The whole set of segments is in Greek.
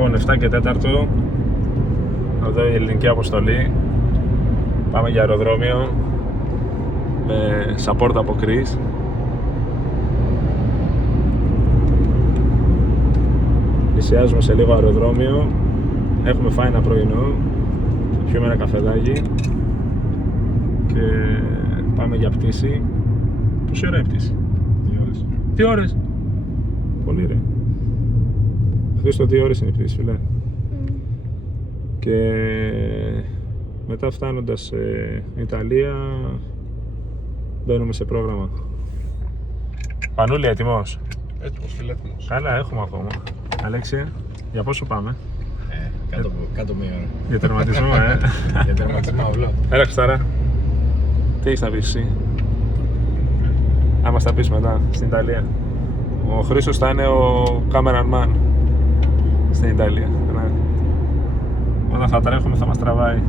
Λοιπόν, 7 και 4. Εδώ η ελληνική αποστολή. Πάμε για αεροδρόμιο με support από Chris. Πλησιάζουμε σε λίγο αεροδρόμιο. Έχουμε φάει ένα πρωινό. Θα πιούμε ένα καφεδάκι και πάμε για πτήση. Πόση ώρα είναι η πτήση? 2 ώρες. 2 ώρες. Πολύ ρε. Χρήστο, 2 ώρες είναι η πτήση, φίλε. Και μετά φτάνοντας σε Ιταλία μπαίνουμε σε πρόγραμμα. Πανούλη, έτοιμος? Έτοιμος, φίλε, έτοιμος. Καλά, έχουμε ακόμα. Αλέξη, για πόσο πάμε? Κάτω μία ώρα. Για τερματισμό, Για τερματισμό, αυλό. Έλα, Χριστάρα. Τι έχεις να πεις εσύ? Άμα στα πεις μετά, στην Ιταλία. Ο Χρήστος θα είναι ο cameraman στην Ιταλία. Ναι. Όταν θα τρέχουμε θα μας τραβάει.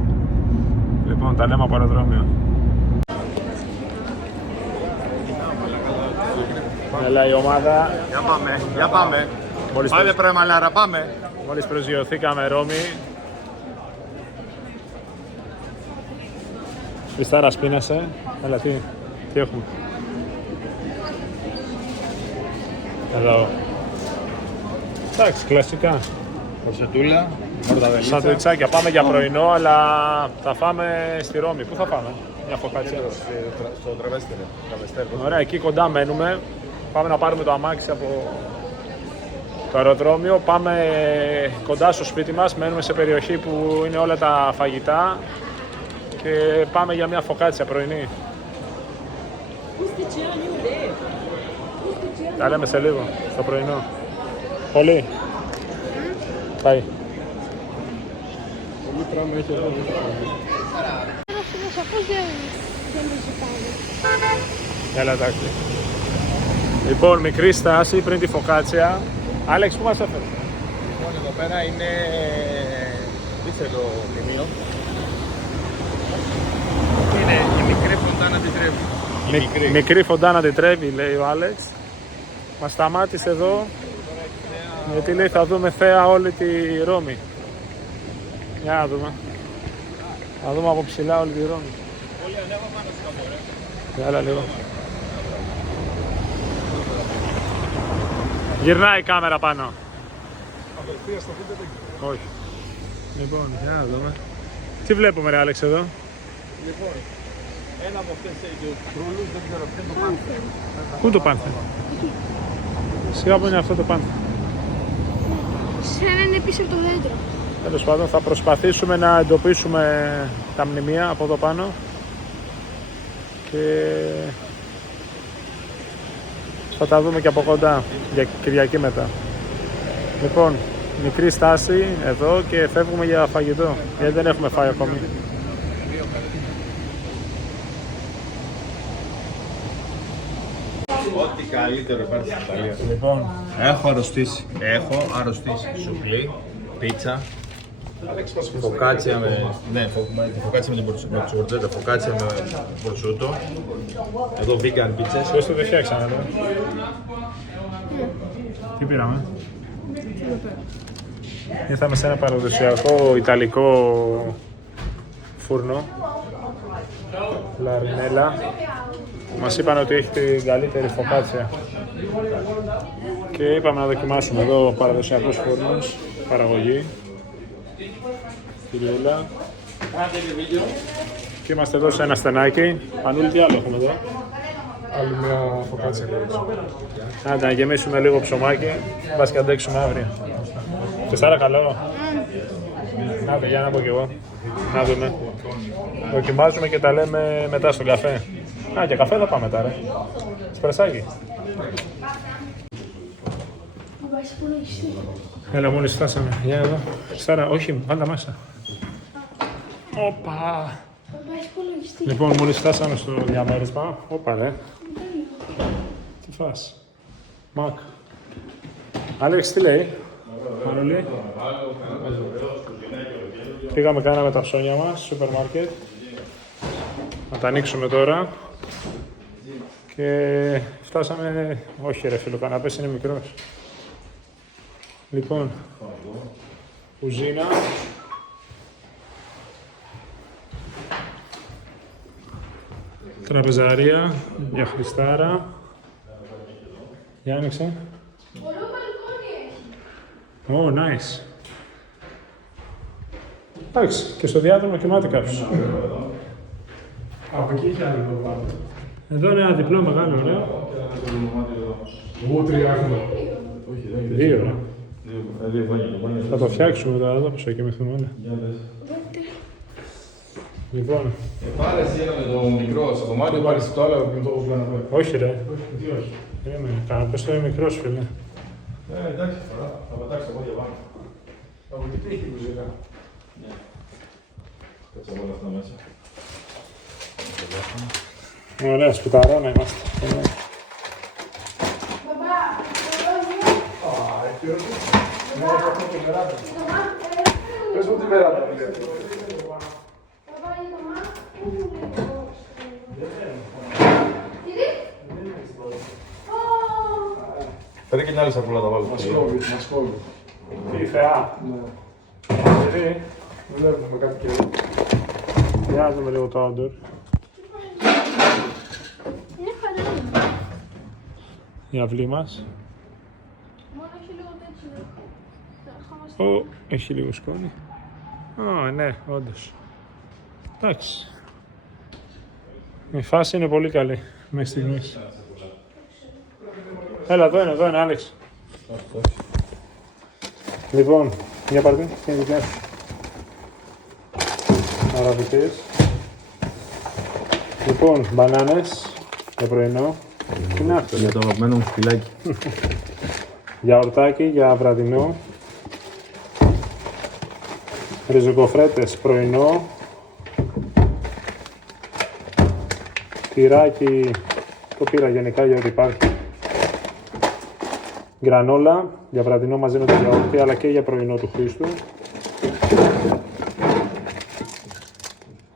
Λοιπόν, τα λέμε από αεροδρόμιο. Έλα η ομάδα. Για πάμε. Πάμε pre μαλάρα, πάμε. Μόλις προσγειωθήκαμε Ρώμη. Χριστάρα, σπίνασε. Έλα, τι έχουμε? Εδώ. Εντάξει, κλασικά. Προσετούλα, μορταδελίτσα. Σαντουιτσάκια. Πάμε για πρωινό, αλλά θα φάμε στη Ρώμη. Πού θα πάμε? Μια φωκάτσια. Στο Τραβεστέρ. Ωραία, εκεί κοντά μένουμε. Πάμε να πάρουμε το αμάξι από το αεροδρόμιο. Πάμε κοντά στο σπίτι μας. Μένουμε σε περιοχή που είναι όλα τα φαγητά. Και πάμε για μια φωκάτσια πρωινή. Τα λέμε σε λίγο, στο πρωινό. Πολύ. Πάει. Πολύ πράγμα έχει εδώ. Έλα, εντάξει. Λοιπόν, μικρή στάση πριν τη φωκάτσια. Άλεξ, πού μας έφερε? Λοιπόν, εδώ πέρα είναι δίσελο μνημείο. Είναι η μικρή φωντάνα τη Τρέβη. Μικρή φωντάνα τη Τρέβη, λέει ο Άλεξ. Μας σταμάτησε εδώ, γιατί λέει θα δούμε θέα όλη τη Ρώμη. Για να δούμε. Θα δούμε από ψηλά όλη τη Ρώμη. Πολύ ανέβα πάνω στο καμπορέ. Έλα λίγο. Γυρνάει η κάμερα πάνω. Απευθείας στο βίντεο δεν ξέρω. Όχι. Λοιπόν, για να δούμε. Τι βλέπουμε ρε Άλεξ εδώ? Λοιπόν, ένα από αυτές τους κρούλους, δεν ξέρω ποιο είναι το Πάνθεο. Πού είναι το Πάνθεο? Σιγά που είναι αυτό το Πάνθεο. Σαν να είναι πίσω από το δέντρο. Τέλος πάντων, θα προσπαθήσουμε να εντοπίσουμε τα μνημεία από εδώ πάνω και θα τα δούμε και από κοντά για Κυριακή μετά. Λοιπόν, μικρή στάση εδώ και φεύγουμε για φαγητό, γιατί δεν έχουμε φάει ακόμη. Ό,τι καλύτερο υπάρχει στην Ιταλία. Λοιπόν, Έχω αρρωστήσει σουφλί, πίτσα, φωκάτσια με... Ναι, φωκάτσια με την τσουρτζέτα, φωκάτσια με προσούτο. Εδώ vegan πίτσες. πώς το δεν φτιάξαμε εδώ? Τι πήραμε? Ήρθαμε σε ένα παραδοσιακό ιταλικό φούρνο, Λαρινέλα. Μας είπαν ότι έχει την καλύτερη φωκάτσια και είπαμε να δοκιμάσουμε εδώ ο παραδοσιακός φούρνος, παραγωγή, κυριούλα. Και είμαστε εδώ σε ένα στενάκι. Πανούλη, τι άλλο έχουμε εδώ? Άλλη μια φωκάτσια. Άντε να γεμίσουμε λίγο ψωμάκι, μπας και αντέξουμε αύριο. Χριστάρα, καλό. Άντε, για να πω κι εγώ. Να δούμε. Δοκιμάζουμε και τα λέμε μετά στον καφέ. Α, και καφέ θα πάμε μετά, ρε. Σπρεσάκι. Έλα, μόλις φτάσαμε. Για εδώ. Χριστάρα, όχι, πάντα μέσα. Όπα. Λοιπόν, μόλις φτάσαμε στο διαμέρισμα. Όπα, ρε. Τι φας? Μακ. Άλεξ, τι λέει? Μανουλή. Πήγαμε, κάναμε τα ψώνια μας, σούπερ μάρκετ. Να τα ανοίξουμε τώρα. Και φτάσαμε... Όχι ρε φίλο, ο καναπές είναι μικρός. Λοιπόν, κουζίνα. Τραπεζαρία για Χριστάρα. Για άνοιξε. Ω, nice. Εντάξει, και στο διάδρομο κοιμάται κάποιος. Από εκεί έχει άλλο εδώ πάνω. Εδώ είναι ένα διπλό μεγάλο, ωραίο. Εγώ 3 έχουμε. Δύο, θα το φτιάξουμε τώρα, εδώ πώς θα κοιμηθούμε όλα. Λοιπόν, Πάρε εσύ ένα με το μικρό, στο δωμάτιο πάρεις το άλλο με το πλανό. όχι ρε. Τι όχι. Περίμενε, πες το είναι μικρός φίλε. Εντάξει, θα πατάξω τα πόδια πάνω. Από εκεί έχει κουζίνα. Κάτσε όλα αυτά μέσα. Ωραία, σπιταρόνα είμαστε. Μπαμπά, Πες μου τη μέρα τα Φέρε και μια άλλη σακούλα τα βάλω. Μας κόβει. Τι θεά. Δηλαδή, Βλέπουμε κάτι καιρό. για να δούμε λίγο το outdoor. μια χαρά είναι. Η αυλή μας. Μόνο έχει λίγο τέτοιο. Ω, έχει λίγο σκόνη. Ω, ναι, όντως. Εντάξει. Η φάση είναι πολύ καλή μέχρι στιγμής. Έλα, εδώ είναι, Άλεξ. Λοιπόν, για πάρτε, τι είναι δικιά σου. Αραβικές. Λοιπόν, μπανάνες για πρωινό. Τι είναι αυτό, Για το αγαπημένο μου σκυλάκι. γιαουρτάκι για βραδινό. Ριζοκοφρέτες πρωινό. Τυράκι, το πήρα γενικά για ό,τι υπάρχει. Γκρανόλα για βραδινό μαζί με το γιαούρτι, αλλά και για πρωινό του Χρήστου.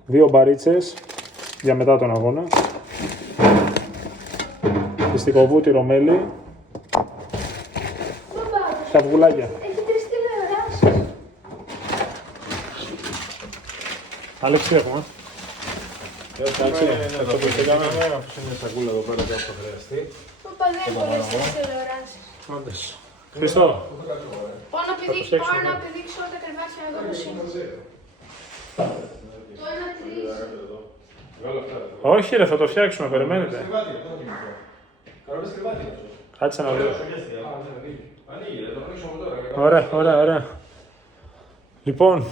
2 μπαρίτσες για μετά τον αγώνα. Φυστικοβούτυρο μέλι. Και αυγουλάκια. Έχει 3 τηλεοράσεις. Άλεξ, τι έχουμε. Εντάξει, θα το στείλαμε. Αφού είναι σακούλα εδώ πέρα και αυτό χρειαστεί. Παπά, δεν έχω πολλές τηλεοράσεις. Όντως. Χριστό. Πάω να πηδήξω όλα τα κρεβάτια εδώ πώς είναι. Το ένα 3. Όχι ρε, θα το φτιάξουμε, περιμένετε. Κάτσε να δω. Ωραία. Λοιπόν,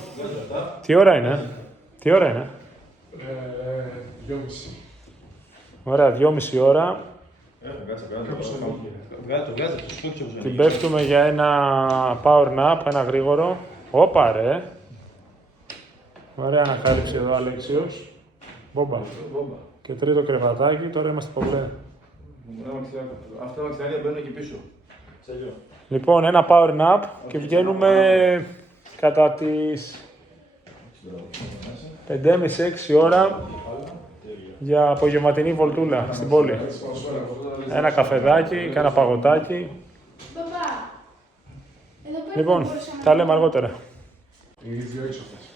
τι ώρα είναι. 2,5. Ωραία, 2,5 ώρα. Την πέφτουμε για ένα power nap, ένα γρήγορο. Όπα ρε. Ωραία ανακάλυψη εδώ, Αλέξιος. Μπόμπα. Και τρίτο κρεβατάκι, τώρα είμαστε κομπλέ. Αυτά τα μαξιλάρια μπαίνουν εκεί πίσω. Λοιπόν, ένα power nap και βγαίνουμε κατά τις 5.30-6 ώρα για απογευματινή βολτούλα στην πόλη. Ένα καφεδάκι και ένα παγωτάκι. Μπαμπά, εδώ πέρα Λοιπόν, δεν μπορούσα να τα λέμε αργότερα. Είναι οι δύο είσοφες.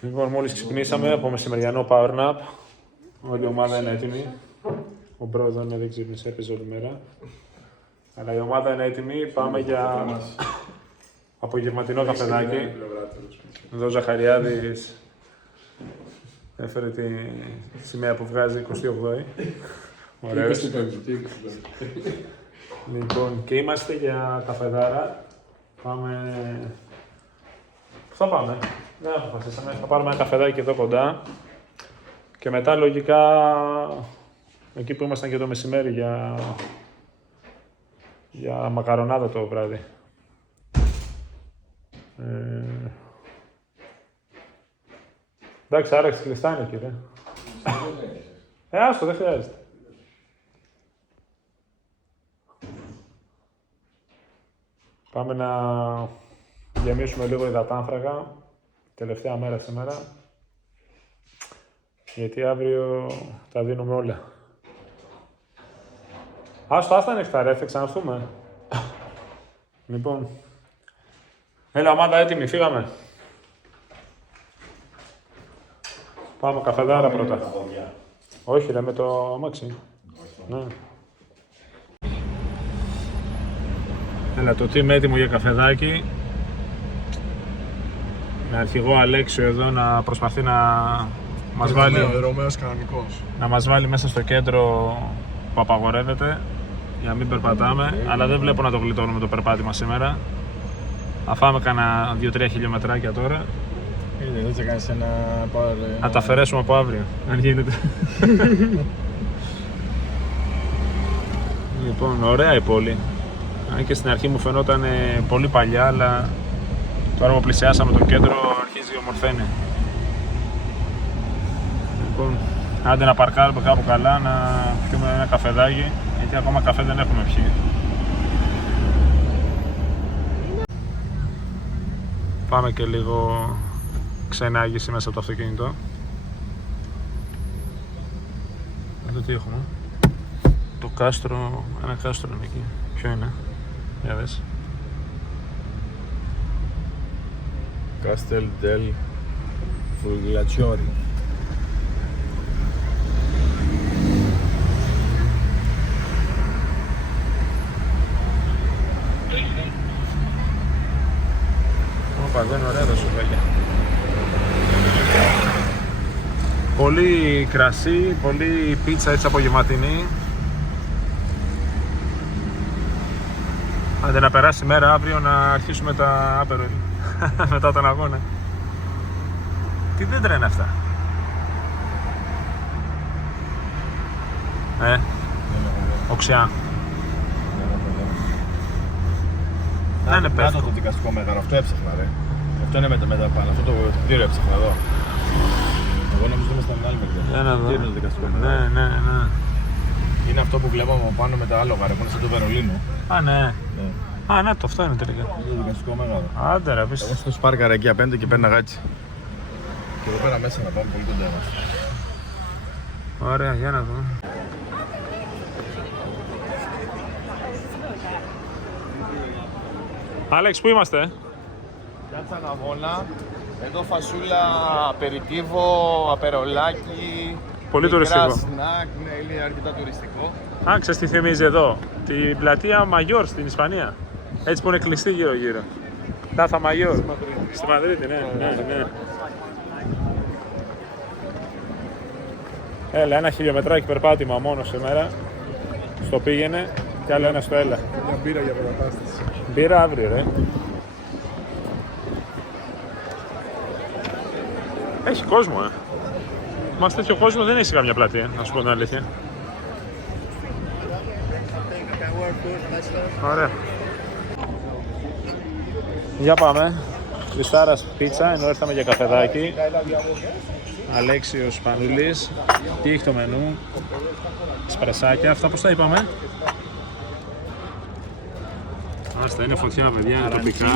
Λοιπόν, μόλις ξυπνήσαμε από μεσημεριανό power nap. Όλη η ομάδα είναι έτοιμη. Ο Μπρόδον δεν ξύπνησε, έπαιζε όλη μέρα. Αλλά η ομάδα είναι έτοιμη, πάμε για απογευματινό καφεδάκι. Εδώ ο Ζαχαριάδης έφερε τη σημαία που βγάζει 28η. Ωραίος. Λοιπόν, και είμαστε για καφεδάρα. Πάμε... Πού θα πάμε? Δεν αποφασίσαμε. Θα πάρουμε ένα καφεδάκι εδώ κοντά. Και μετά λογικά εκεί που ήμασταν και το μεσημέρι για μακαρονάδα το βράδυ. Εντάξει, άραξε κλειστά είναι κύριε. Άστο, δεν χρειάζεται. Πάμε να γεμίσουμε λίγο υδατάνθρακα, τελευταία μέρα σήμερα. Γιατί αύριο τα δίνουμε όλα. Άστα ανοιχτά ρε, θα ξαναρθούμε. Λοιπόν, Έλα, ομάδα έτοιμη, φύγαμε. Πάμε καφεδάρα πρώτα. Όχι, ρε, με το αμάξι. Ναι. Έλα, το team έτοιμο για καφεδάκι. Με αρχηγό Αλέξιο εδώ να προσπαθεί να μας βάλει, να μας βάλει μέσα στο κέντρο που απαγορεύεται για να μην περπατάμε, αλλά δεν βλέπω να το γλιτώνουμε το περπάτημα σήμερα. Θα φάμε κάνα 2-3 χιλιομετράκια τώρα. Δεν θα κάνεις ένα Να τα αφαιρέσουμε από αύριο, αν γίνεται. Λοιπόν, ωραία η πόλη. Αν και στην αρχή μου φαινόταν πολύ παλιά, αλλά τώρα που πλησιάσαμε το κέντρο αρχίζει και ομορφαίνει. Λοιπόν, άντε να παρκάρουμε κάπου καλά, να πιούμε ένα καφεδάκι, γιατί ακόμα καφέ δεν έχουμε πιει. Πάμε και λίγο ξενάγηση μέσα από το αυτοκίνητο. Εδώ τι έχουμε? Το κάστρο, ένα κάστρο είναι εκεί. Ποιο είναι? Για δες. Castel del Fulglaciori. Ωπα, δεν είναι ωραία τα σοφάκια. Πολύ κρασί, πολύ πίτσα έτσι απογευματινή. Άντε να περάσει η μέρα αύριο να αρχίσουμε τα άπερο μετά τον αγώνα. Τι δέντρα είναι αυτά? Οξιά. Να είναι πέφτο το δικαστικό μέγαρο, αυτό έψαχνα ρε. Αυτό είναι μετά πάνω, αυτό το κτίριο έψαχνα εδώ. Εγώ νομίζω ότι ήμασταν άλλη μεριά. Τι είναι το δικαστικό μέγαρο? Ναι. Είναι αυτό που βλέπαμε από πάνω με τα άλογα ρε, που είναι σαν το Βερολίνο. Α, ναι. Α, ναι, το αυτό είναι τελικά. Είναι το δικαστικό μέγαρο. Άντε ρε, πεις. Εγώ στο σπάρκαρα εκεί απέναντι και παίρναγα έτσι. Και εδώ πέρα μέσα να πάμε πολύ κοντά μας. Ωραία, για να δούμε. Άλεξ, πού είμαστε? Κάτσα αγώνα. Εδώ φασούλα, απεριτίβο, απερολάκι. Πολύ τουριστικό. Σνακ, ναι, είναι αρκετά τουριστικό. Α, ξέρεις τι θυμίζει εδώ? Την πλατεία Μαγιόρ στην Ισπανία. Έτσι που είναι κλειστή γύρω-γύρω. Τάθα Μαγιόρ. Στη Μαδρίτη, ναι. Έλα, ένα χιλιομετράκι περπάτημα μόνο σήμερα. Στο πήγαινε και άλλο ένα στο έλα. Μια μπύρα για παραπάστηση. Μπύρα αύριο, ρε. Έχει κόσμο, Μας τέτοιο κόσμο δεν έχει καμιά πλατεία, να σου πω την αλήθεια. Ωραία. Για πάμε. Λιστάρας πίτσα, ενώ ήρθαμε για καφεδάκι. Αλέξιος Πανούλης. Τι έχει το μενού? Σπρασάκια, αυτά πώς τα είπαμε? Άστα, είναι φωτιά παιδιά, τοπικά.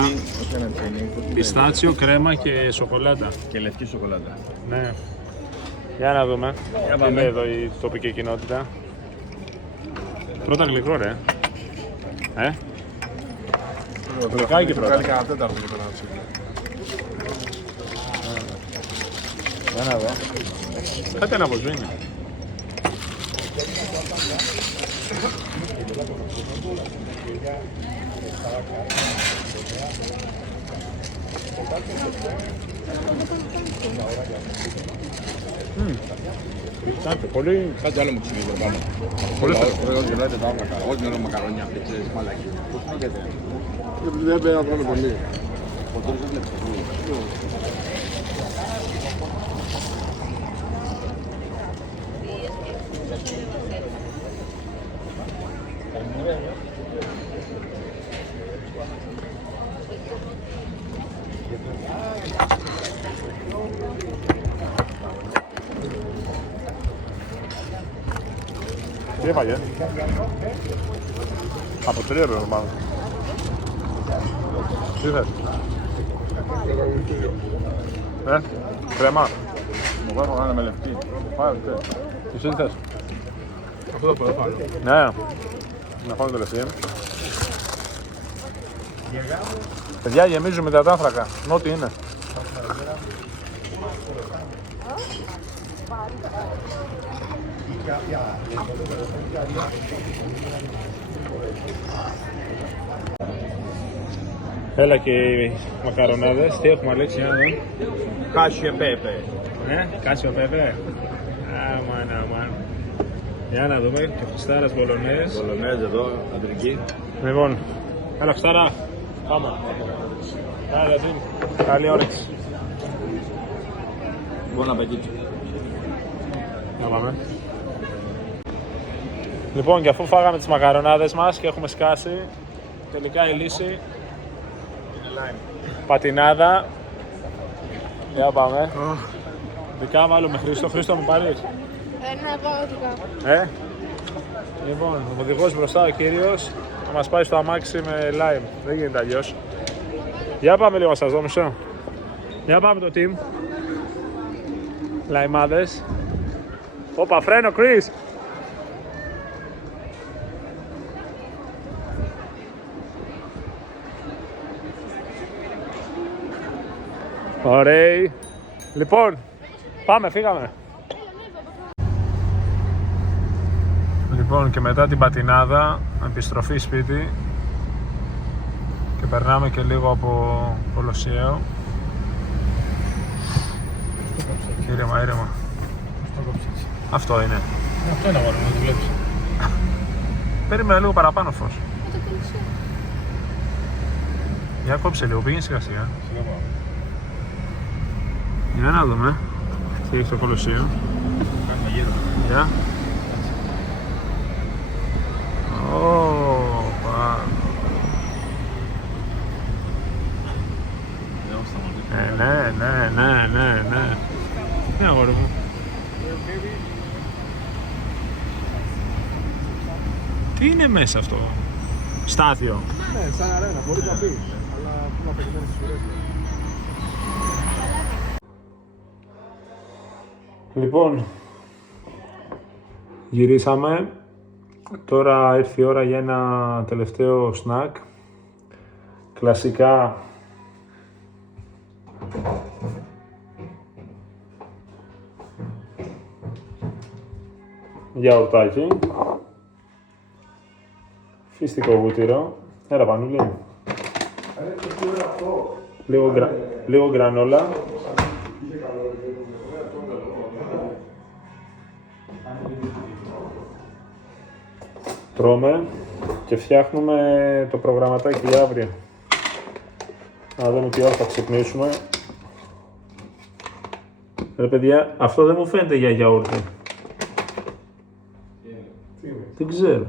Πιστάτσιο, κρέμα και σοκολάτα. Και λευκή σοκολάτα. Ναι. Για να δούμε. Τι λέει εδώ η τοπική κοινότητα. Πρώτα γλυκό ρε. Γλυκάκι πρώτα. Κάνει κανένα τέταρτο και πέρα. Για να δω. Κάτι αναβοσβήνει. Πιστάτσιο, πολύ... Κάτι άλλο μου ξυγίζει πάνω. Πολύ Εγώ γελάτε τα άβρακα. Εγώ την ώρα μακαρόνια, πίτσες, μαλάκι. Δεν πρέπει να τρώμε πολύ. Τι έφαγε? Από 3 ευρώ μάλλον. Τι θες? Κρέμα. Μου βάζω ένα με λευκή. Πάρε Τι εσύ θες? αυτό το πρώτο. Ναι. Να φάμε το λευκή. Παιδιά, γεμίζουμε υδατάνθρακα. Ό,τι είναι. Έλα και οι μακαρονάδες. Τι έχουμε, Αλέξη, για να δω. Κάσιο πέπε. Κάσιο πέπε. Αμάν. Για να δούμε. Και φουστάρας μπολονές. Πολωνέζ εδώ, αντρική. Λοιπόν, έλα φουστάρα. Πάμε. Έλα, Τζιν. Καλή όρεξη. Bon appétit. Να πάμε. Λοιπόν, και αφού φάγαμε τις μακαρονάδες μας και έχουμε σκάσει, τελικά η λύση Είναι lime. πατινάδα. Για πάμε. Δικά βάλουμε Χρήστο. Χρήστο, μου πάρεις. Να πάω δικά. Λοιπόν, ο οδηγός μπροστά, ο κύριος, θα μας πάει στο αμάξι με lime. Δεν γίνεται αλλιώς. Για πάμε λίγο να σας δω μισό. Για πάμε το team. Λαϊμάδες. Όπα, φρένο, Chris. Ωραίοι. Λοιπόν, πάμε, φύγαμε. Λοιπόν, και μετά την πατινάδα, επιστροφή σπίτι και περνάμε και λίγο από Κολοσσιαίο. Ήρεμα. Αυτό είναι. Αυτό είναι αγόρι μου, δεν το βλέπεις. Περίμενε λίγο παραπάνω φως. Για κόψε λίγο, πήγαινε σιγά σιγά. Για να δούμε τι έχει το Κολοσσείο. Κάνουμε γύρω. Για. Ωπα. Ναι. Ναι, αγόρι μου. Τι είναι μέσα αυτό? Στάδιο. Ναι, σαν αρένα, μπορεί να πει. Αλλά πού να περιμένεις τις φορές. Λοιπόν, γυρίσαμε. Τώρα ήρθε η ώρα για ένα τελευταίο σνακ. Κλασικά γιαουρτάκι, φυστικό βούτυρο. Έλα Πανούλη. Λίγο γκρανόλα. Τρώμε και φτιάχνουμε το προγραμματάκι για αύριο. Να δούμε τι ώρα θα ξυπνήσουμε. Ρε παιδιά, αυτό δεν μου φαίνεται για γιαούρτι. Δεν ξέρω.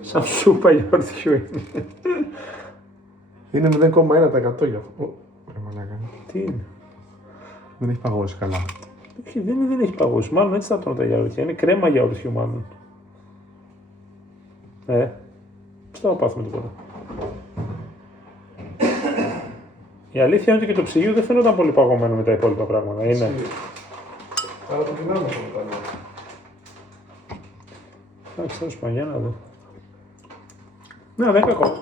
Σαν σούπα γιαουρτιού είναι. Είναι 0,1% για αυτό. Τι είναι? Δεν έχει παγώσει καλά. Όχι, δεν έχει παγώσει. Μάλλον έτσι θα τρώνε τα γιαουρτιά. Είναι κρέμα γιαουρτιού μάλλον. Πώς θα το πάθουμε τώρα. Η αλήθεια είναι ότι και το ψυγείο δεν φαίνονταν πολύ παγωμένο με τα υπόλοιπα πράγματα. Είναι. Αλλά το κοινάμε το μετάλλιο. Εντάξει, τέλος πάντων, για να δω. Ναι, δεν είναι κακό.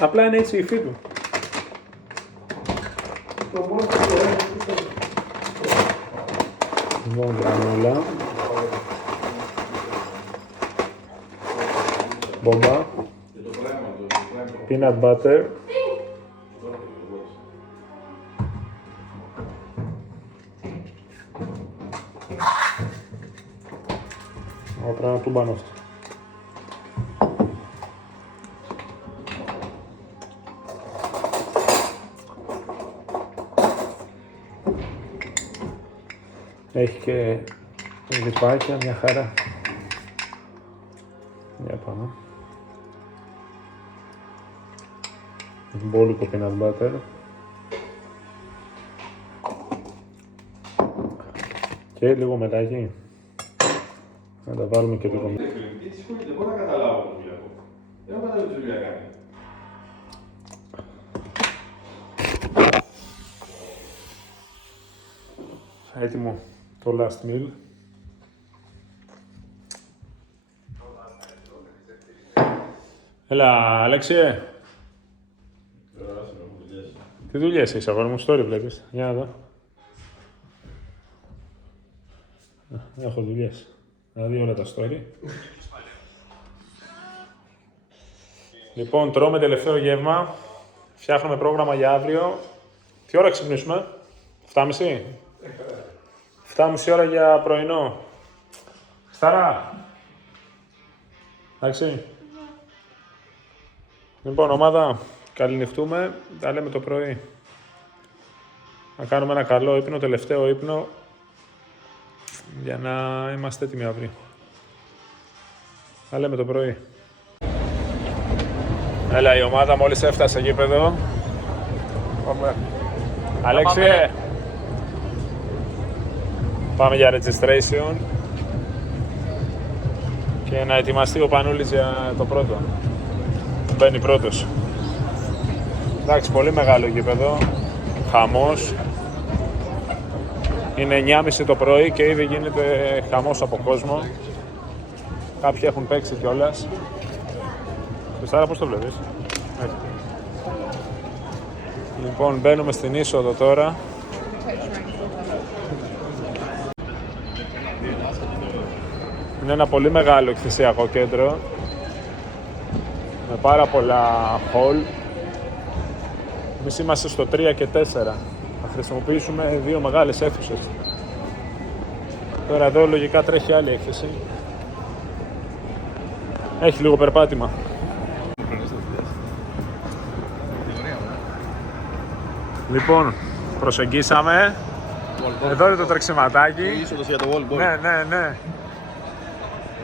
Απλά είναι έτσι η υφή του. Λοιπόν, γρανούλα. Μπόμπα. Peanut butter. Πρέπει να του πάνω αυτό. Έχει και λιπάκια, μια χαρά. Για πάμε. Μπόλικο peanut butter. Και λίγο μελάκι. Να τα βάλουμε και λίγο. Τι συγχωρείτε, μπορώ να καταλάβω το δουλειά μου. Δεν έχω καταλάβει τι δουλειά κάνει. Έτοιμο το last meal. Έλα, Αλέξιε. Τι δουλειές έχεις, αγόρι μου, story βλέπεις. Για να δω. Έχω δουλειές. Δηλαδή όλα τα story. Λοιπόν, τρώμε τελευταίο γεύμα. Φτιάχνουμε πρόγραμμα για αύριο. Τι ώρα ξυπνήσουμε? 7.30. 7.30 ώρα για πρωινό. Σταρά. Εντάξει. Λοιπόν, ομάδα, καληνυχτούμε. Τα λέμε το πρωί. Να κάνουμε ένα καλό ύπνο, τελευταίο ύπνο, για να είμαστε έτοιμοι αύριο. Τα λέμε το πρωί. Έλα, η ομάδα μόλις έφτασε γήπεδο. Αλέξιε. Πάμε για registration. Και να ετοιμαστεί ο Πανούλης για το πρώτο. Μπαίνει πρώτος. Εντάξει, πολύ μεγάλο γήπεδο. Χαμός. Είναι 9.30 το πρωί και ήδη γίνεται χαμός από κόσμο. Κάποιοι έχουν παίξει κιόλας. Χριστάρα, πώς το βλέπεις? Έτσι. Λοιπόν, μπαίνουμε στην είσοδο τώρα. Είναι ένα πολύ μεγάλο εκθεσιακό κέντρο με πάρα πολλά hall. Εμείς είμαστε στο 3 και 4. Θα χρησιμοποιήσουμε δύο μεγάλες αίθουσες. Τώρα εδώ λογικά τρέχει άλλη έκθεση. Έχει λίγο περπάτημα. Λοιπόν, προσεγγίσαμε. Εδώ είναι το τρεξιματάκι. Ναι, ναι, ναι.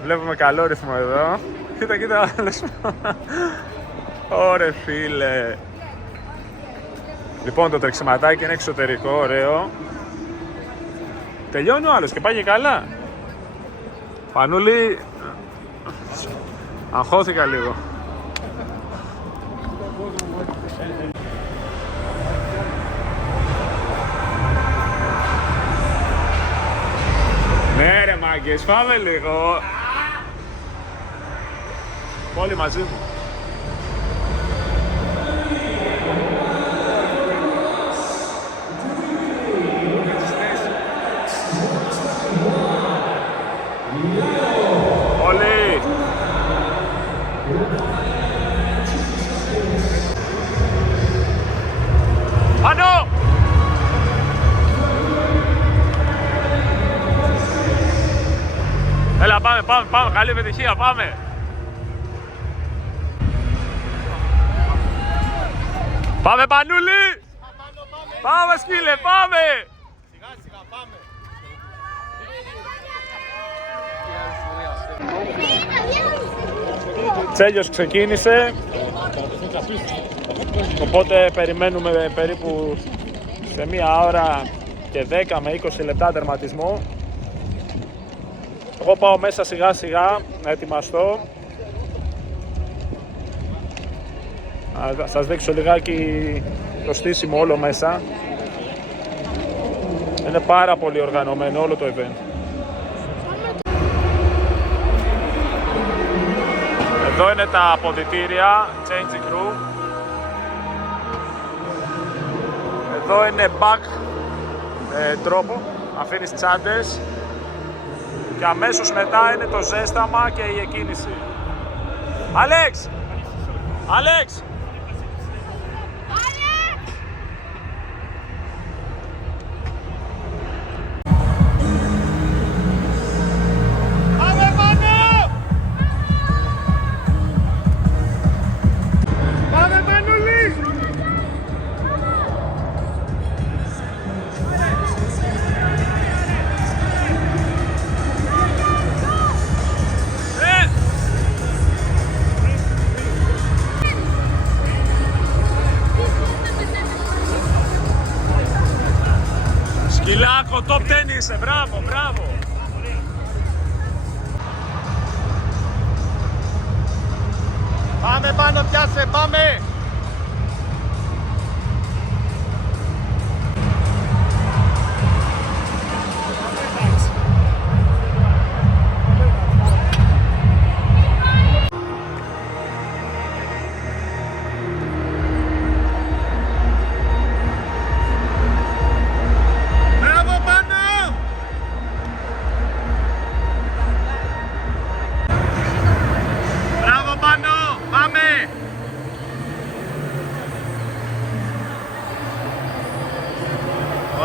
Βλέπουμε καλό ρυθμό εδώ. Κοίτα, κοίτα, άλλος. Ωρε φίλε. Λοιπόν, το τρεξιματάκι είναι εξωτερικό, ωραίο. Τελειώνει ο άλλος και πάει και καλά. Πανούλη, αγχώθηκα λίγο. Ναι ρε μάγκες, πάμε λίγο. Όλοι μαζί μου. Όλοι. Πάνω! Έλα, πάμε, πάμε, πάμε. Καλή επιτυχία, πάμε. Πάμε, Πανούλη! Πάμε, σκύλε, πάμε! Σιγά, σιγά, πάμε. Τσέλιος ξεκίνησε. Οπότε περιμένουμε περίπου σε 1 ώρα και 10 με 20 λεπτά τερματισμό. Εγώ πάω μέσα σιγά σιγά να ετοιμαστώ. Θα σας δείξω λιγάκι το στήσιμο όλο μέσα. Είναι πάρα πολύ οργανωμένο όλο το event. Εδώ είναι τα αποδυτήρια, changing room. Εδώ είναι back τρόπο, αφήνεις τσάντες. Και αμέσως μετά είναι το ζέσταμα και η εκκίνηση. Άλεξ! Άλεξ! Σκυλάκο, top 10 είσαι, μπράβο, μπράβο. Πάμε πάνω, πιάσε, πάμε.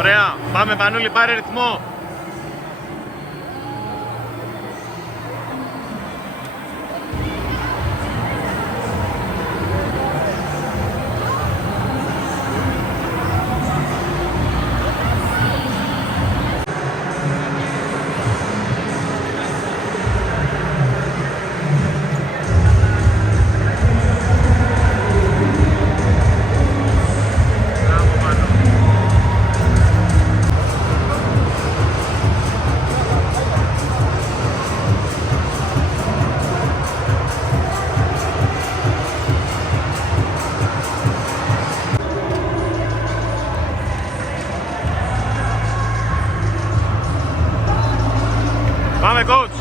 Ωραία, πάμε Πανούλη, πάρε ρυθμό. Πάμε coach.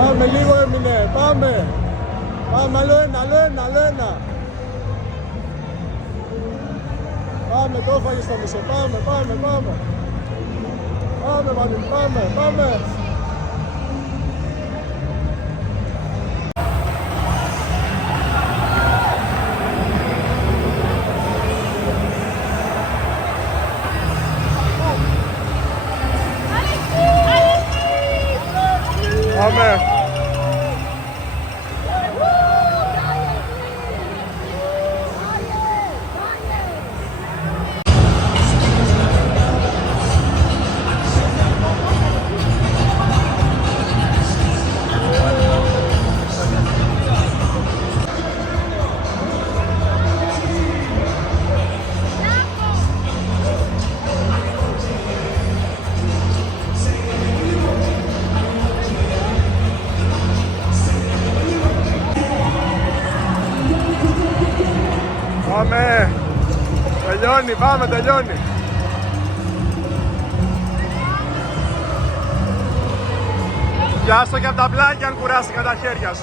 Πάμε, λίγο έμεινε, πάμε. Πάμε, άλλο ένα. Πάμε, το έφαγες στο μισό, πάμε. Πάμε, Μανούλη, πάμε. Πάμε. Πάμε. Τελειώνει. Πιάστο και από τα μπλάκια αν κουράστηκαν τα χέρια σου.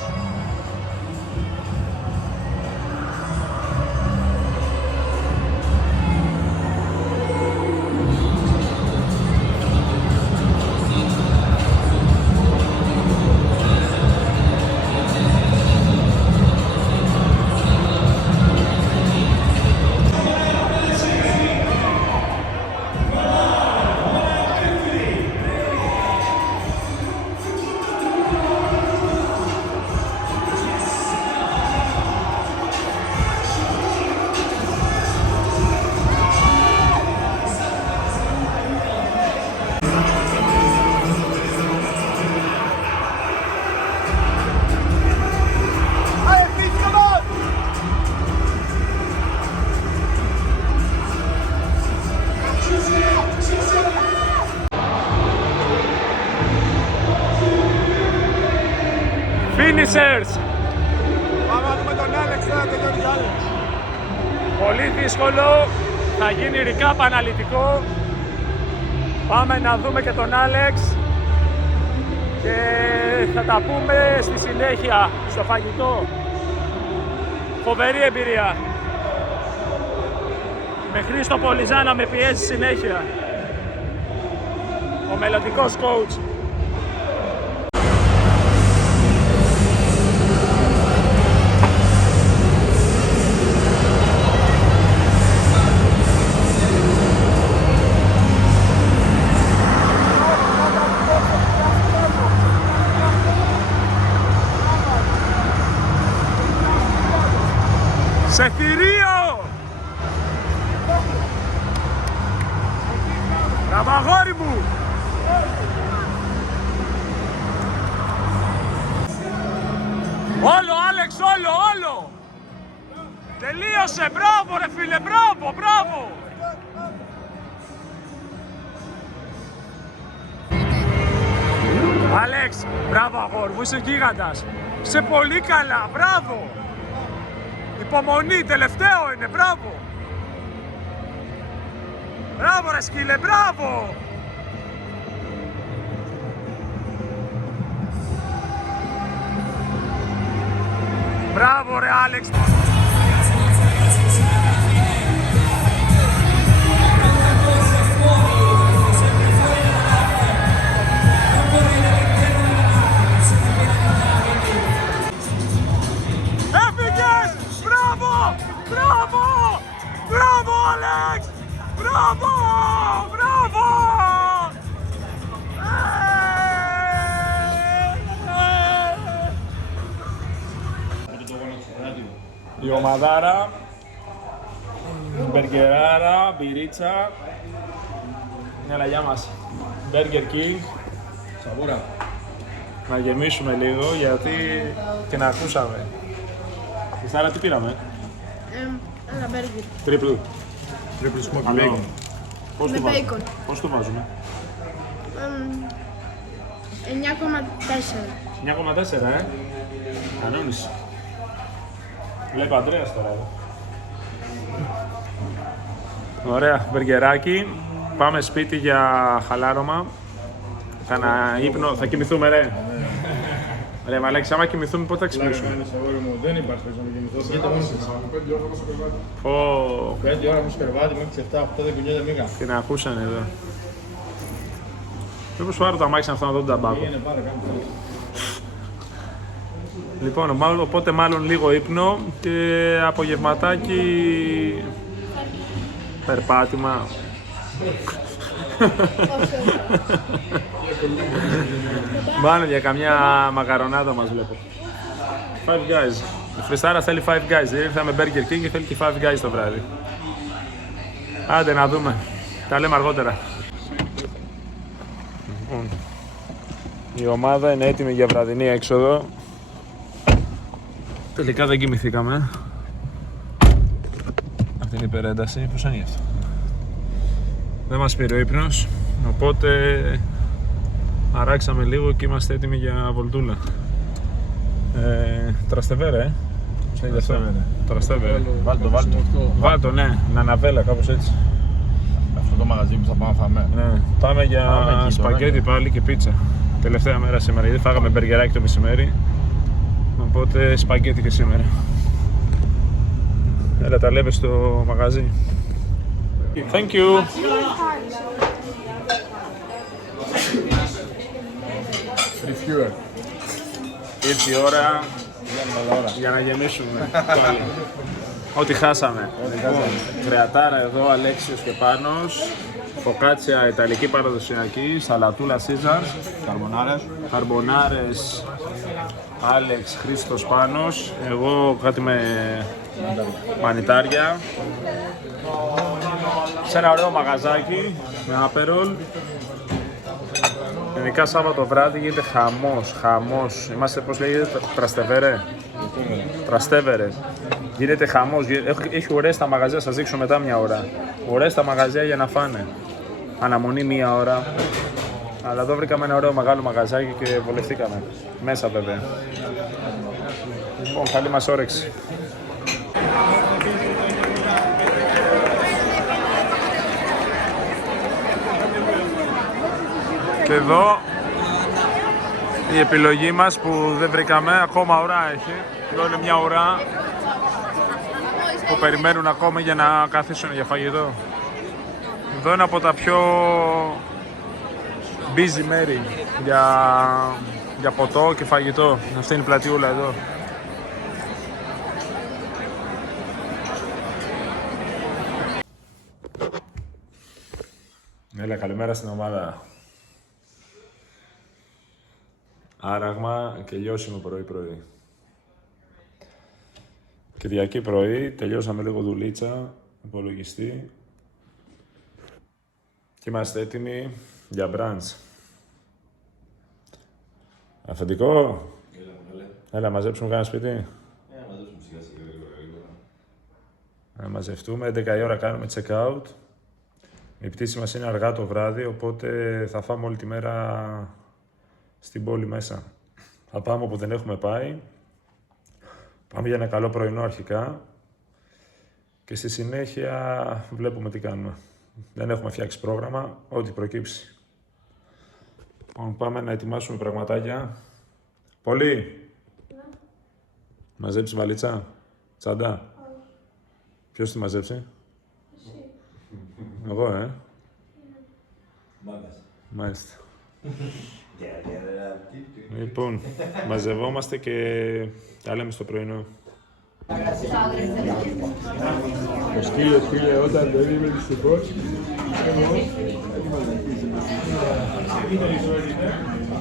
Finishers! Πάμε να δούμε τον Άλεξ, τώρα τελειώνει ο Άλεξ. Πολύ δύσκολο, θα γίνει recap αναλυτικό. Πάμε να δούμε και τον Άλεξ και θα τα πούμε στη συνέχεια στο φαγητό. Φοβερή εμπειρία. Με Χρήστο Πολυζά να με πιέζει συνέχεια. Ο μελλοντικός coach. Σε θηρίο! Ραβαγόρι μου! Όλο, Άλεξ, όλο! Τελείωσε, μπράβο ρε φίλε, μπράβο, μπράβο! Άλεξ, μπράβο αγόρι μου, είσαι γίγαντας. Είσαι πολύ καλά, μπράβο! Υπομονή, τελευταίο είναι, μπράβο! Μπράβο ρε σκύλε, μπράβο! Μπράβο ρε Άλεξ! Έφυγες! Μπράβο! Μπράβο! Μπράβο Άλεξ! Μπράβο! Μπράβο! Η ομαδάρα, μπεργκεράρα, μπυρίτσα. Έλα, γεια μας. Burger King. Σαβούρα. Να γεμίσουμε λίγο γιατί την ακούσαμε. Χριστάρα, τι πήραμε? Ένα μπέργκερ. Triple. Triple smoky Καλό. bacon. Πώς Με το βάζουμε? bacon. Πώς το βάζουμε? 9,4. 9,4 Κανόνισε. Βλέπει ο Ανδρέας τώρα. Ωραία, μπεργκεράκι. Πάμε σπίτι για χαλάρωμα. Κάνα ύπνο, θα κοιμηθούμε ρε. Ρε Μαλέξη, άμα κοιμηθούμε πότε θα ξυπνήσουμε? Δεν υπάρχει να κοιμηθώ. Γιατί μόνο εσείς. Πω, 5 ώρα μου στο κρεβάτι μέχρι τις 7-8 δεν κουνιέται μήκα. την ακούσανε εδώ. Μήπως πάρω το αμάξι αυτό να δω τον ταμπάκο. Είναι πάρα κάτι. Λοιπόν, οπότε μάλλον λίγο ύπνο και απογευματάκι περπάτημα. Μάλλον για καμιά μακαρονάδα μας βλέπω. Five Guys. Η Χριστάρα θέλει Five Guys. Ήρθαμε Burger King και θέλει και Five Guys το βράδυ. Άντε να δούμε. Τα λέμε αργότερα. Η ομάδα είναι έτοιμη για βραδινή έξοδο. Τελικά δεν κοιμηθήκαμε. Αυτή είναι η υπερένταση. Πώς είναι αυτό? Δεν μας πήρε ο ύπνος, οπότε αράξαμε λίγο και είμαστε έτοιμοι για βολτούλα. Τραστεβέρε, πώς λέγεται αυτό? Τραστεβέρε. Βάλτο. Βάλτο, ναι, ναναβέλα, κάπως έτσι. Αυτό το μαγαζί που θα πάμε να φάμε. Ναι, πάμε για Πάμε εκεί, σπαγκέτι τώρα, πάλι και πίτσα. Τελευταία μέρα σήμερα, γιατί φάγαμε μπεργκεράκι το μεσημέρι. Οπότε σπαγκέτι και σήμερα. Έλα, τα λέμε στο μαγαζί. Thank you. Refuel. Ήρθε η ώρα για να γεμίσουμε. πάλι. Ό,τι χάσαμε. Λοιπόν, κρεατάρα εδώ, Αλέξιος και Πάνος. Φωκάτσια ιταλική παραδοσιακή, σαλατούλα Caesar. Καρμπονάρες, Άλεξ, Χρήστος, Πάνος. Εγώ κάτι με μανιτάρια. Σε ένα ωραίο μαγαζάκι με άπερολ. Γενικά Σάββατο βράδυ γίνεται χαμός. Είμαστε, πώς λέγεται, Τραστέβερε. Γίνεται χαμός. Έχει ωραίες τα μαγαζιά, σας δείξω μετά μια ώρα. Ωραίες τα μαγαζιά για να φάνε. Αναμονή μια ώρα. Αλλά εδώ βρήκαμε ένα ωραίο μεγάλο μαγαζάκι και βολευτήκαμε. Μέσα βέβαια. Λοιπόν, καλή μας όρεξη. Και εδώ η επιλογή μας που δεν βρήκαμε, ακόμα ουρά έχει. Εδώ είναι μια ουρά που περιμένουν ακόμα για να καθίσουν για φαγητό. Εδώ είναι από τα πιο busy μέρη για ποτό και φαγητό. Αυτή είναι η πλατιούλα εδώ. Έλα, καλημέρα στην ομάδα. Άραγμα και λιώσιμο πρωί-πρωί. Κυριακή πρωί, τελειώσαμε λίγο δουλίτσα, υπολογιστή. Και είμαστε έτοιμοι για μπραντς. Αφεντικό. Έλα, μαζέψουμε κάνα σπίτι. Μαζέψουμε σιγά σιγά γρήγορα. να μαζευτούμε. 11 η ώρα κάνουμε check-out. Η πτήση μας είναι αργά το βράδυ, οπότε θα φάμε όλη τη μέρα στην πόλη μέσα. Θα πάμε όπου δεν έχουμε πάει. Πάμε για ένα καλό πρωινό αρχικά. Και στη συνέχεια βλέπουμε τι κάνουμε. Δεν έχουμε φτιάξει πρόγραμμα, ό,τι προκύψει. Λοιπόν, πάμε να ετοιμάσουμε πραγματάκια. Πολύ! Μαζέψει βαλίτσα, τσάντα. Ποιος τη μαζέψει? Εγώ, Μάλιστα. Λοιπόν, μαζευόμαστε και τα λέμε στο πρωινό. Ο σκύλος φίλε όταν δεν είμαι δυστυχώς.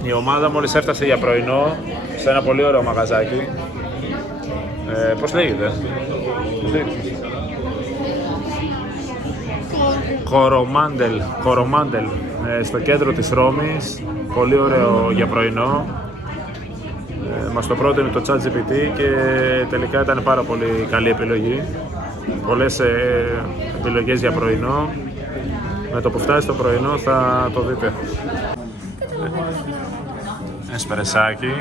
Η ομάδα μόλις έφτασε για πρωινό σε ένα πολύ ωραίο μαγαζάκι. Πώς λέγεται? Κορομάντελ, στο κέντρο της Ρώμης. Πολύ ωραίο για πρωινό. Μας το πρότεινε το ChatGPT και τελικά ήταν πάρα πολύ καλή επιλογή. Πολλές επιλογές για πρωινό. Με το που φτάσει το πρωινό θα το δείτε. Εσπρεσάκι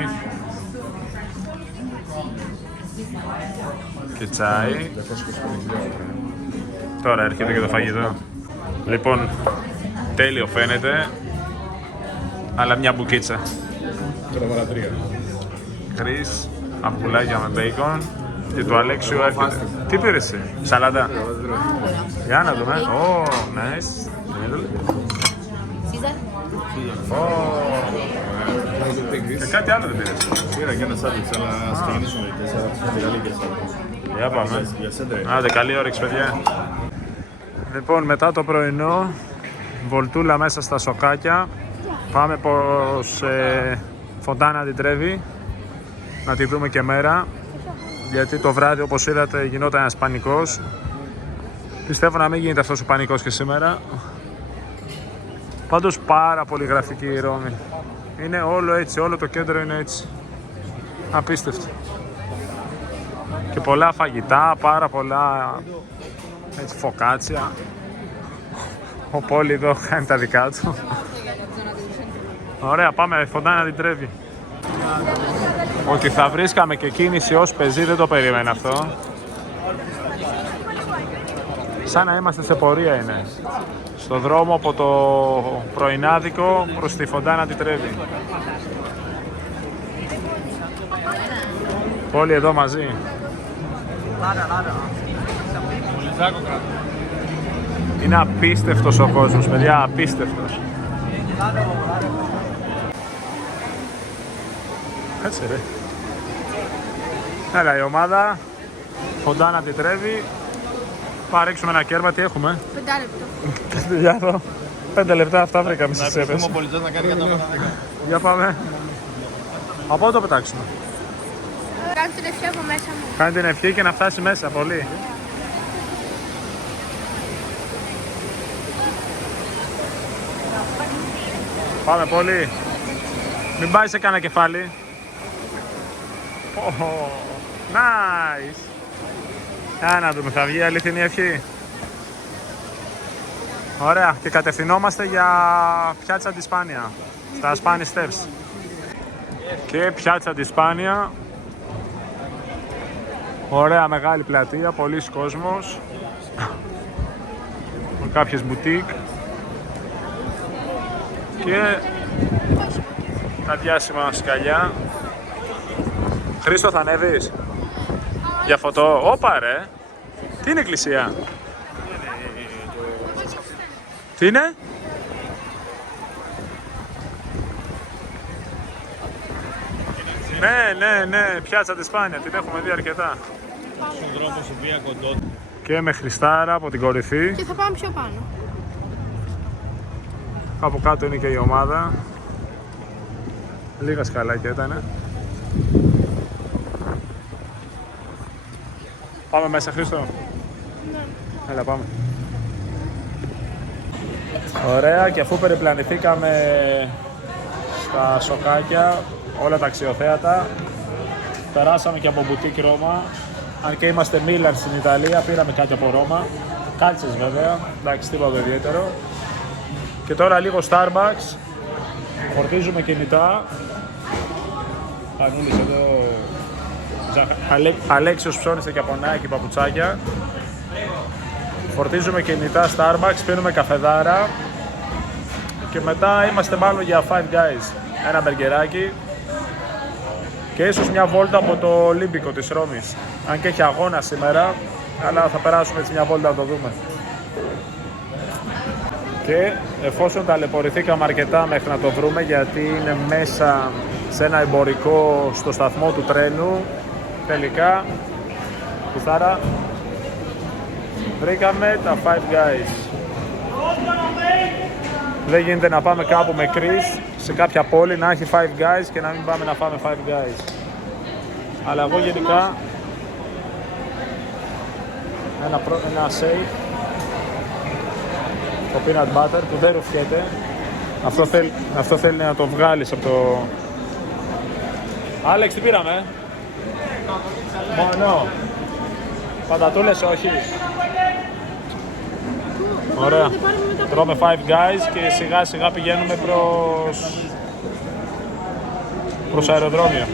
και τσάι. Τώρα έρχεται και το φαγητό. Λοιπόν, τέλειο φαίνεται, αλλά μια μπουκίτσα. Χρύς, αυγουλάκια με μπέικον και του Αλέξιου έρχεται. Τι πήρες εσύ? Σαλάτα. Για να δούμε. Oh, nice. Και κάτι άλλο δεν πήρες? Πήρα και ένα σάντουιτς, αλλά ας ξεκινήσουμε με 4 Για πάμε. Άντε, καλή όρεξη, παιδιά. Λοιπόν, μετά το πρωινό, βολτούλα μέσα στα σοκάκια. Πάμε προς Φοντάνα di Trevi, να τη δούμε και μέρα. Γιατί το βράδυ, όπως είδατε, γινόταν ένας πανικός. Πιστεύω να μην γίνεται αυτός ο πανικός και σήμερα. Πάντως πάρα πολύ γραφική η Ρώμη. Είναι όλο έτσι, όλο το κέντρο είναι έτσι. Απίστευτο. Και πολλά φαγητά, πάρα πολλά έτσι, φωκάτσια. Ο Πόλη εδώ κάνει τα δικά του. Ωραία, πάμε Φοντάνα di Trevi. Ότι θα βρίσκαμε και κίνηση ως πεζή δεν το περίμενα αυτό. Σαν να είμαστε σε πορεία είναι. Στο δρόμο από το πρωινάδικο προς τη Φοντάνα di Trevi. Όλοι εδώ μαζί. Είναι απίστευτος ο κόσμος, παιδιά, απίστευτος. Έτσι ρε. Έλα η ομάδα, Φοντάνα di Trevi. Πάμε ρίξουμε ένα κέρμα, τι έχουμε? 5 λεπτά. 5 λεπτά αυτά βρήκαμε στις έπες. Ο πολιτής να κάνει 110. Για πάμε. Από το πετάξουμε. Κάνει την ευχή από μέσα μου. Κάνει την ευχή και να φτάσει μέσα, πολύ. Πάμε πολύ. Μην πάει σε κανένα κεφάλι. Nice. Να δούμε, θα βγει αληθινή ευχή. Ωραία, και κατευθυνόμαστε για Piazza di Spagna, στα Spanish Steps. Και Piazza di Spagna. Ωραία μεγάλη πλατεία, πολλής κόσμος. Με κάποιες μπουτίκ. Και τα διάσημα σκαλιά. Χρήστο, θα ανέβεις για φωτό? Όπα ρε! Τι είναι εκκλησία? Τι είναι? Ναι, Piazza di Spagna, την έχουμε δει αρκετά. Στον δρόμο σου βία κοντό. Και με Χριστάρα από την κορυφή. Και θα πάμε πιο πάνω. Από κάτω είναι και η ομάδα. Λίγα σκαλάκια ήτανε. Πάμε μέσα, Χρήστο. Ναι. Έλα, πάμε. Ωραία, και αφού περιπλανηθήκαμε στα σοκάκια, όλα τα αξιοθέατα, περάσαμε και από μπουτίκ Ρώμα Αν και είμαστε Μίλαν στην Ιταλία, πήραμε κάτι από Ρώμα. Κάλτσες βέβαια, εντάξει, τίποτα ιδιαίτερο. Και τώρα λίγο Starbucks. Φορτίζουμε κινητά. Πανούλης εδώ. Αλέξιος ψώνιστε και απονάκι, παπουτσάκια. Φορτίζουμε κινητά Starbucks, πίνουμε καφεδάρα. Και μετά είμαστε μάλλον για Five Guys. Ένα μπεργκεράκι. Και ίσως μια βόλτα από το Ολύμπικο της Ρώμης. Αν και έχει αγώνα σήμερα, αλλά θα περάσουμε έτσι μια βόλτα να το δούμε. Και εφόσον ταλαιπωρηθήκαμε αρκετά μέχρι να το βρούμε, γιατί είναι μέσα σε ένα εμπορικό στο σταθμό του τρένου, τελικά, κουστάρα, βρήκαμε τα Five Guys. Δεν γίνεται να πάμε κάπου με Chris σε κάποια πόλη να έχει Five Guys και να μην πάμε να φάμε Five Guys. Αλλά εγώ γενικά ένα shake, το peanut butter που δεν ρουφιέται. Αυτό θέλει να το βγάλεις από το... Άλεξ, τι πήραμε? Μόνο. Πατατούλες όχι. Ωραία. Τρώμε Five Guys και σιγά σιγά πηγαίνουμε προς αεροδρόμιο.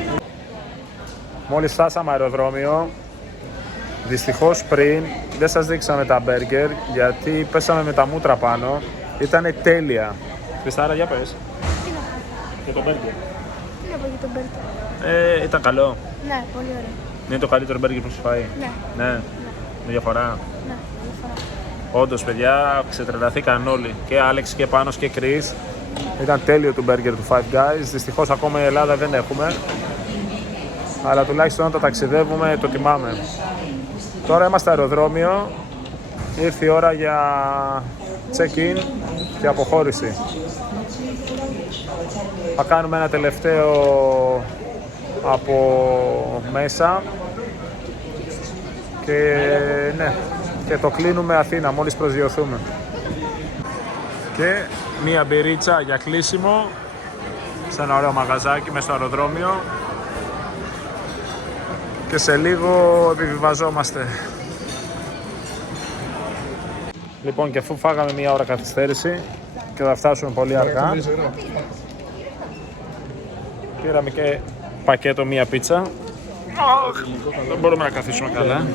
Μόλις φτάσαμε αεροδρόμιο, δυστυχώς πριν δεν σας δείξαμε τα μπέργκερ γιατί πέσαμε με τα μούτρα πάνω. Ήτανε τέλεια. Χριστάρα, για πες. Και το μπέργκερ. Τι να πω για το μπέργκερ? Ήταν καλό. Ναι, πολύ ωραίο. Είναι το καλύτερο μπέργκερ που σου φάει. Ναι. Ναι. Με διαφορά. Ναι, διαφορά. Όντως, παιδιά, ξετρελαθήκαν όλοι. Και Άλεξ και Πάνος και Chris. Ήταν τέλειο το μπέργκερ του Five Guys. Δυστυχώς ακόμα η Ελλάδα δεν έχουμε. Αλλά τουλάχιστον όταν ταξιδεύουμε το τιμάμε. Τώρα είμαστε στο αεροδρόμιο. Ήρθε η ώρα για check-in και αποχώρηση. Θα κάνουμε ένα τελευταίο από μέσα. Και ναι, και το κλείνουμε Αθήνα μόλις προσγειωθούμε. Και μία μπυρίτσα για κλείσιμο σε ένα ωραίο μαγαζάκι μέσα στο αεροδρόμιο. Και σε λίγο επιβιβαζόμαστε. Λοιπόν, και αφού φάγαμε μία ώρα καθυστέρηση και θα φτάσουμε πολύ αργά, πήραμε και πακέτο μία πίτσα. Δεν μπορούμε να καθίσουμε καλά.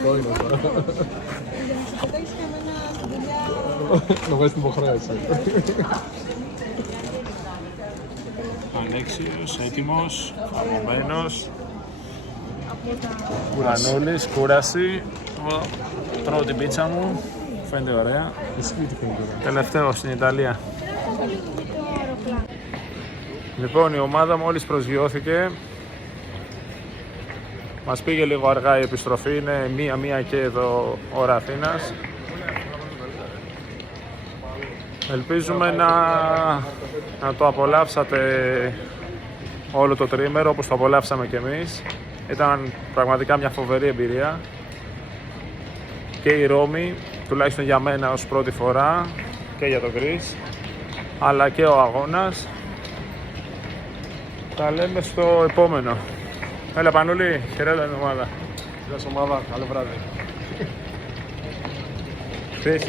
Να βγάλεις την υποχρέωση. Αλέξιος, έτοιμος, αμωμένος. Κουρανούλης, κούραση. Τρώω την πίτσα μου, φαίνεται ωραία. Τελευταίο στην Ιταλία. Λοιπόν, η ομάδα μόλις προσγειώθηκε. Μας πήγε λίγο αργά η επιστροφή, είναι 1 και εδώ ώρα Αθήνας. Ελπίζουμε να το απολαύσατε όλο το τρίμερο όπως το απολαύσαμε κι εμείς. Ήταν πραγματικά μια φοβερή εμπειρία. Και η Ρώμη, τουλάχιστον για μένα ως πρώτη φορά και για τον Chris, αλλά και ο αγώνας. Τα λέμε στο επόμενο. Έλα Πανούλη, χαιρέτα την ομάδα. Γεια σου ομάδα, καλό βράδυ. Chris.